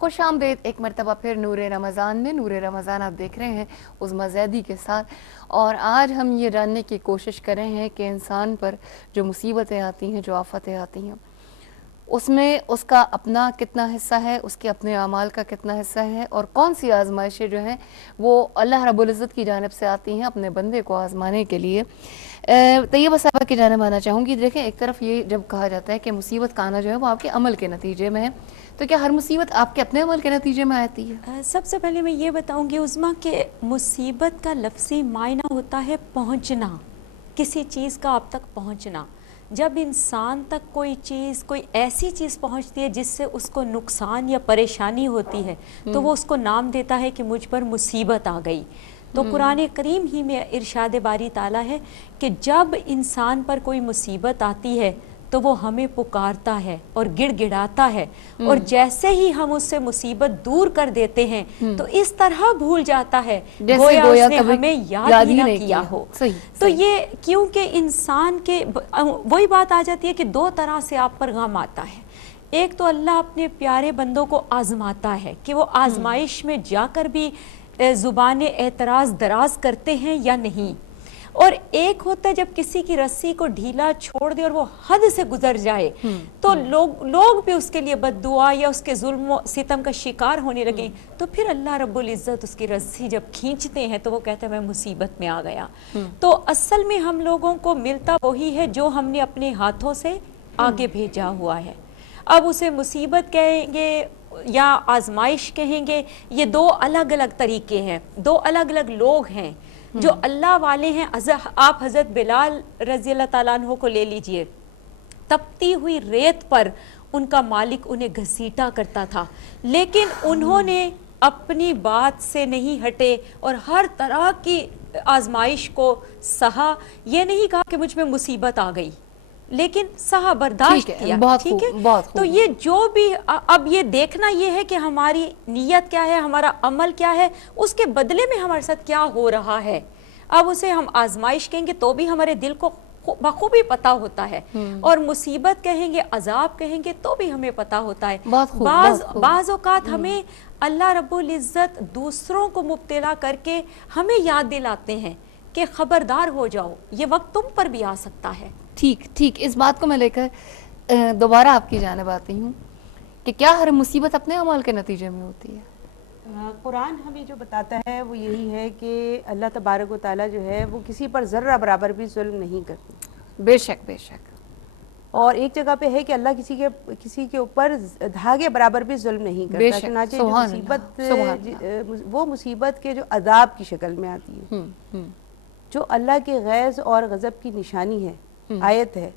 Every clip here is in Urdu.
خوش آمدید ایک مرتبہ پھر نور رمضان میں. نور رمضان آپ دیکھ رہے ہیں عظمیٰ زیدی کے ساتھ, اور آج ہم یہ جاننے کی کوشش کر رہے ہیں کہ انسان پر جو مصیبتیں آتی ہیں, جو آفتیں آتی ہیں, اس میں اس کا اپنا کتنا حصہ ہے, اس کے اپنے اعمال کا کتنا حصہ ہے, اور کون سی آزمائشیں جو ہیں وہ اللہ رب العزت کی جانب سے آتی ہیں اپنے بندے کو آزمانے کے لیے. طیبہ صاحبہ کی جانب آنا چاہوں گی. دیکھیں, ایک طرف یہ جب کہا جاتا ہے کہ مصیبت کا آنا جو ہے وہ آپ کے عمل کے نتیجے میں ہے, تو کیا ہر مصیبت آپ کے اپنے عمل کے نتیجے میں آتی ہے؟ سب سے پہلے میں یہ بتاؤں گی عظمیٰ کہ مصیبت کا لفظی معنی ہوتا ہے پہنچنا, کسی چیز کا آپ تک پہنچنا. جب انسان تک کوئی چیز, کوئی ایسی چیز پہنچتی ہے جس سے اس کو نقصان یا پریشانی ہوتی ہے, تو وہ اس کو نام دیتا ہے کہ مجھ پر مصیبت آ گئی. تو قرآن کریم ہی میں ارشاد باری تعالیٰ ہے کہ جب انسان پر کوئی مصیبت آتی ہے تو وہ ہمیں پکارتا ہے اور گڑ گڑاتا ہے, اور جیسے ہی ہم اس سے مصیبت دور کر دیتے ہیں تو اس طرح بھول جاتا ہے گویا اس نے ہمیں یاد ہی نہ کیا ہو. تو یہ کیونکہ انسان کے وہی بات آ جاتی ہے کہ دو طرح سے آپ پر غم آتا ہے. ایک تو اللہ اپنے پیارے بندوں کو آزماتا ہے کہ وہ آزمائش میں جا کر بھی زبان اعتراض دراز کرتے ہیں یا نہیں, اور ایک ہوتا ہے جب کسی کی رسی کو ڈھیلا چھوڑ دے اور وہ حد سے گزر جائے تو لوگ بھی اس کے لیے بد دعا یا اس کے ظلم و ستم کا شکار ہونے لگیں, تو پھر اللہ رب العزت اس کی رسی جب کھینچتے ہیں تو وہ کہتے ہیں میں مصیبت میں آ گیا. تو اصل میں ہم لوگوں کو ملتا وہی ہے جو ہم نے اپنے ہاتھوں سے آگے بھیجا ہوا ہے. اب اسے مصیبت کہیں گے یا آزمائش کہیں گے, یہ دو الگ الگ طریقے ہیں, دو الگ الگ لوگ ہیں. جو اللہ والے ہیں, آپ حضرت بلال رضی اللہ تعالیٰ عنہ کو لے لیجئے, تپتی ہوئی ریت پر ان کا مالک انہیں گھسیٹا کرتا تھا, لیکن انہوں نے اپنی بات سے نہیں ہٹے اور ہر طرح کی آزمائش کو سہا. یہ نہیں کہا کہ مجھ میں مصیبت آ گئی, لیکن سہا, برداشت کیا. ٹھیک ہے, تو یہ جو بھی اب یہ دیکھنا یہ ہے کہ ہماری نیت کیا ہے, ہمارا عمل کیا ہے, اس کے بدلے میں ہمارے ساتھ کیا ہو رہا ہے. اب اسے ہم آزمائش کہیں گے تو بھی ہمارے دل کو بخوبی پتہ ہوتا ہے, اور مصیبت کہیں گے, عذاب کہیں گے تو بھی ہمیں پتہ ہوتا ہے. بعض اوقات ہمیں اللہ رب العزت دوسروں کو مبتلا کر کے ہمیں یاد دلاتے ہیں کہ خبردار ہو جاؤ, یہ وقت تم پر بھی آ سکتا ہے. ٹھیک, اس بات کو میں لے کر دوبارہ آپ کی جانب آتی ہوں کہ کیا ہر مصیبت اپنے عمل کے نتیجے میں ہوتی ہے؟ قرآن ہمیں جو بتاتا ہے وہ یہی ہے کہ اللہ تبارک و تعالیٰ جو ہے وہ کسی پر ذرہ برابر بھی ظلم نہیں کرتے. بے شک. اور ایک جگہ پہ ہے کہ اللہ کسی کے اوپر دھاگے برابر بھی ظلم نہیں کرتا. چنانچہ جو مصیبت, وہ مصیبت کے جو عذاب کی شکل میں آتی ہے, جو اللہ کے غیظ اور غضب کی نشانی ہے, آیت ہے,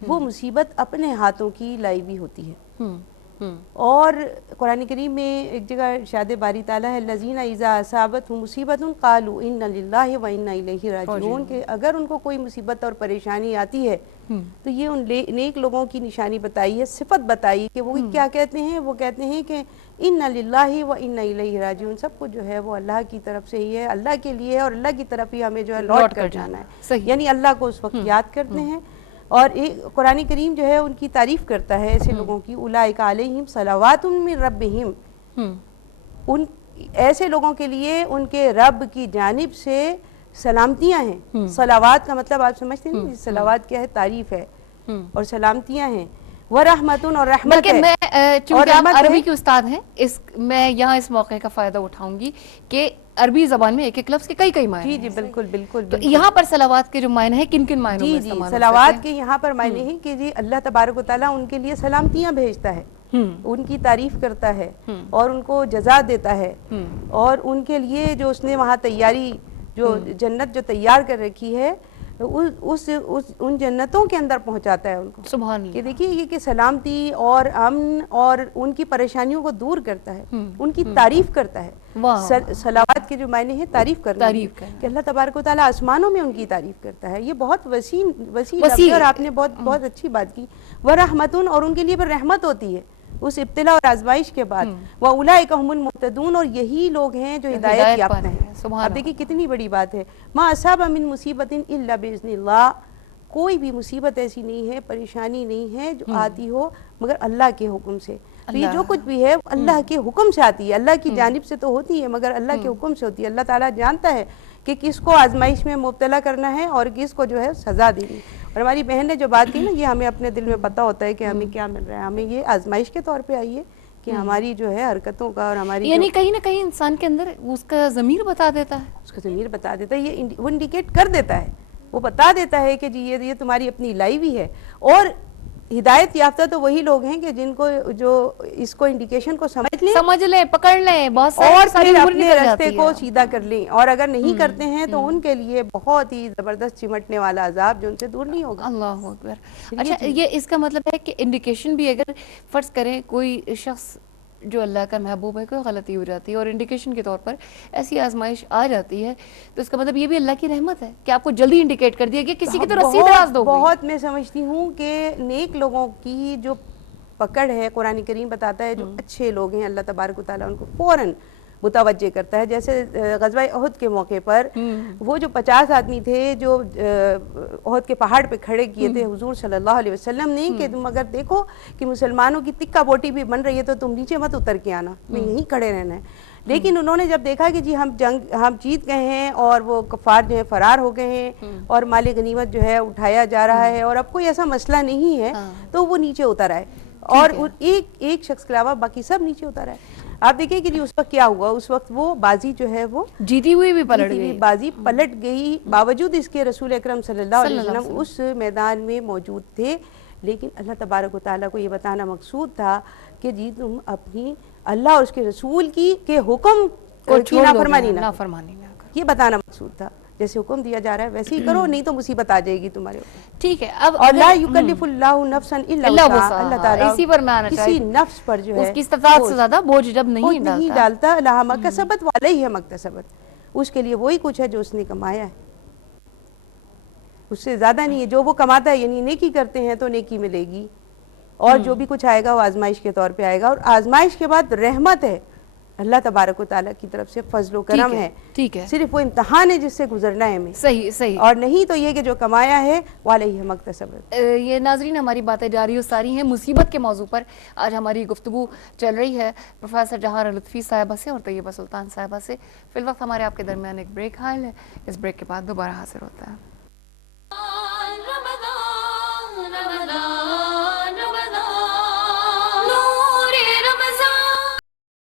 وہ مصیبت اپنے ہاتھوں کی لائی بھی ہوتی ہے. اور قرآن کریم میں ایک جگہ ارشاد باری تعالیٰ ہے الذین اذا اصابتہم مصیبت قالوا انا للہ و انا الیہ راجعون, کہ اگر ان کو کوئی مصیبت اور پریشانی آتی ہے تو یہ ان نیک لوگوں کی نشانی بتائی ہے, صفت بتائی کہ وہ کیا کہتے ہیں. وہ کہتے ہیں کہ انا للہ و انا الیہ راجعون, سب کچھ جو ہے وہ اللہ کی طرف سے ہی ہے, اللہ کے لیے ہے, اور اللہ کی طرف ہی ہمیں جو ہے لوٹ کر جانا ہے. یعنی اللہ کو اس وقت یاد کرتے ہیں. اور قرآن کریم جو ہے ان کی تعریف کرتا ہے ایسے لوگوں کی, اولئک علیہم صلوات من ربہم, ان ایسے لوگوں کے لیے ان کے رب کی جانب سے سلامتیاں ہیں. صلوات کا مطلب آپ سمجھتے ہیں, صلوات کیا ہے, تعریف ہے, اور سلامتیاں ہیں. ورحمتن, اور رحمت ہے. میں چونکہ آپ عربی کے استاد ہیں, میں یہاں اس موقع کا فائدہ اٹھاؤں گی کہ عربی زبان میں ایک ایک لفظ کے کئی معنی ہیں. جی بالکل. تو یہاں پر صلوات کے جو معنی ہیں کن معنوں میں استعمال ہوتے ہیں؟ صلوات کے یہاں پر معنی ہے کہ جی اللہ تبارک و تعالیٰ ان کے لیے سلامتیاں بھیجتا ہے, ان کی تعریف کرتا ہے, اور ان کو جزا دیتا ہے, اور ان کے لیے جو اس نے وہاں تیاری, جو جنت جو تیار کر رکھی ہے, ان جنتوں کے اندر پہنچاتا ہے ان کو. سبحان اللہ. کہ دیکھیے یہ کہ سلامتی اور امن اور ان کی پریشانیوں کو دور کرتا ہے, ان کی تعریف کرتا ہے. صلوات کے جو معنی ہیں تعریف کرنا, کہ اللہ تبارک و تعالیٰ آسمانوں میں ان کی تعریف کرتا ہے. یہ بہت وسیع لفظ ہے, اور آپ نے بہت اچھی بات کی. ورحمتن, اور ان کے لیے پھر رحمت ہوتی ہے اس ابتلا اور آزمائش کے بعد. وَأُولَئِكَ هُمُ الْمُهْتَدُونَ, اور یہی لوگ ہیں جو ہدایت یافتہ ہیں. اب دیکھیں کتنی بڑی بات ہے. مَا أَصَابَ مِن مُصِيبَةٍ إِلَّا بِإِذْنِ اللَّهِ, کوئی بھی مصیبت ایسی نہیں ہے, پریشانی نہیں ہے جو آتی ہو مگر اللہ کے حکم سے. تو یہ جو کچھ بھی ہے اللہ کے حکم سے آتی ہے, اللہ کی جانب سے تو ہوتی ہے مگر اللہ کے حکم سے ہوتی ہے. اللہ تعالیٰ جانتا ہے کہ کس کو آزمائش میں مبتلا کرنا ہے اور کس کو جو ہے سزا دینی. اور ہماری بہن نے جو بات کی نا, یہ ہمیں اپنے دل میں پتہ ہوتا ہے کہ ہمیں کیا مل رہا ہے, ہمیں یہ آزمائش کے طور پہ آئی ہے کہ ہماری جو ہے حرکتوں کا اور ہماری یعنی کہیں نہ کہیں انسان کے اندر اس کا ضمیر بتا دیتا ہے, اس کا ضمیر بتا دیتا ہے, یہ وہ انڈیکیٹ کر دیتا ہے, وہ بتا دیتا ہے کہ جی یہ تمہاری اپنی لائی ہوئی ہے. اور ہدایت یافتہ تو وہی لوگ ہیں کہ جن کو جو اس کو انڈیکیشن کو سمجھ لیں, پکڑ لیں, بہت اور پھر اپنے راستے کو سیدھا کر لیں. اور اگر نہیں کرتے ہیں تو ان کے لیے بہت ہی زبردست چمٹنے والا عذاب جو ان سے دور نہیں ہوگا. اللہ اکبر. اچھا, یہ اس کا مطلب ہے کہ انڈیکیشن بھی اگر فرض کریں کوئی شخص جو اللہ کا محبوب ہے, کوئی غلطی ہو جاتی ہے اور انڈیکیشن کے طور پر ایسی آزمائش آ جاتی ہے, تو اس کا مطلب یہ بھی اللہ کی رحمت ہے کہ آپ کو جلدی انڈیکیٹ کر دیا کہ کسی کی تو رسی دراز دو. بہت میں سمجھتی ہوں کہ نیک لوگوں کی جو پکڑ ہے, قرآن کریم بتاتا ہے جو اچھے لوگ ہیں اللہ تبارک و تعالیٰ ان کو فوراً متوجہ کرتا ہے. جیسے غزوہ احد کے موقع پر وہ جو 50 آدمی تھے جو احد کے پہاڑ پہ کھڑے کیے تھے حضور صلی اللہ علیہ وسلم نے کہ تم اگر دیکھو کہ مسلمانوں کی تکہ بوٹی بھی بن رہی ہے تو تم نیچے مت اتر کے آنا, میں یہیں کھڑے رہنا ہے. لیکن انہوں نے جب دیکھا کہ جی ہم جیت گئے ہیں اور وہ کفار جو ہے فرار ہو گئے ہیں اور مال غنیمت جو ہے اٹھایا جا رہا ہے اور اب کوئی ایسا مسئلہ نہیں ہے, تو وہ نیچے اتر آئے اور ایک شخص کے علاوہ باقی سب نیچے اتر آئے. آپ دیکھیں کہ جی اس وقت کیا ہوا, اس وقت وہ بازی جو ہے وہ جیتی ہوئی بھی پلٹ گئی, بازی پلٹ گئی, باوجود اس کے رسول اکرم صلی اللہ علیہ وسلم اس میدان میں موجود تھے. لیکن اللہ تبارک و تعالیٰ کو یہ بتانا مقصود تھا کہ جی تم اپنی اللہ اور اس کے رسول کے حکم کی نافرمانی نہ کرو, یہ بتانا مقصود تھا. جیسے حکم دیا جا رہا ہے ویسے ہی کرو, نہیں تو مصیبت آ جائے گی تمہارے اوپر. ٹھیک ہے. اب اور لا یکلف اللہ نفسا الا وسعها, اللہ تعالیٰ اسی پر میں آنا کسی نفس پر جو ہے اس کی استطاعت سے زیادہ بوجھ جب نہیں ڈالتا. لہا ما کسبت وعلیہا ما اکتسبت, اس کے لیے وہی کچھ ہے جو اس نے کمایا ہے, اس سے زیادہ نہیں ہے. جو وہ کماتا ہے یعنی نیکی کرتے ہیں تو نیکی ملے گی, اور جو بھی کچھ آئے گا وہ آزمائش کے طور پہ آئے گا. اور آزمائش کے بعد رحمت ہے اللہ تبارک و تعالیٰ کی طرف سے, فضل و کرم ہے. ٹھیک ہے, صرف وہ امتحان ہے جس سے گزرنا ہے ہمیں. صحیح. اور نہیں تو یہ کہ جو کمایا ہے وعلیہ ما اکتسبت. یہ ناظرین ہماری باتیں جاری و ساری ہیں مصیبت کے موضوع پر. آج ہماری گفتگو چل رہی ہے پروفیسر جہارا لطفی صاحبہ سے اور طیبہ سلطان صاحبہ سے. فی الوقت ہمارے آپ کے درمیان ایک بریک حائل ہے, اس بریک کے بعد دوبارہ حاضر ہوتا ہے.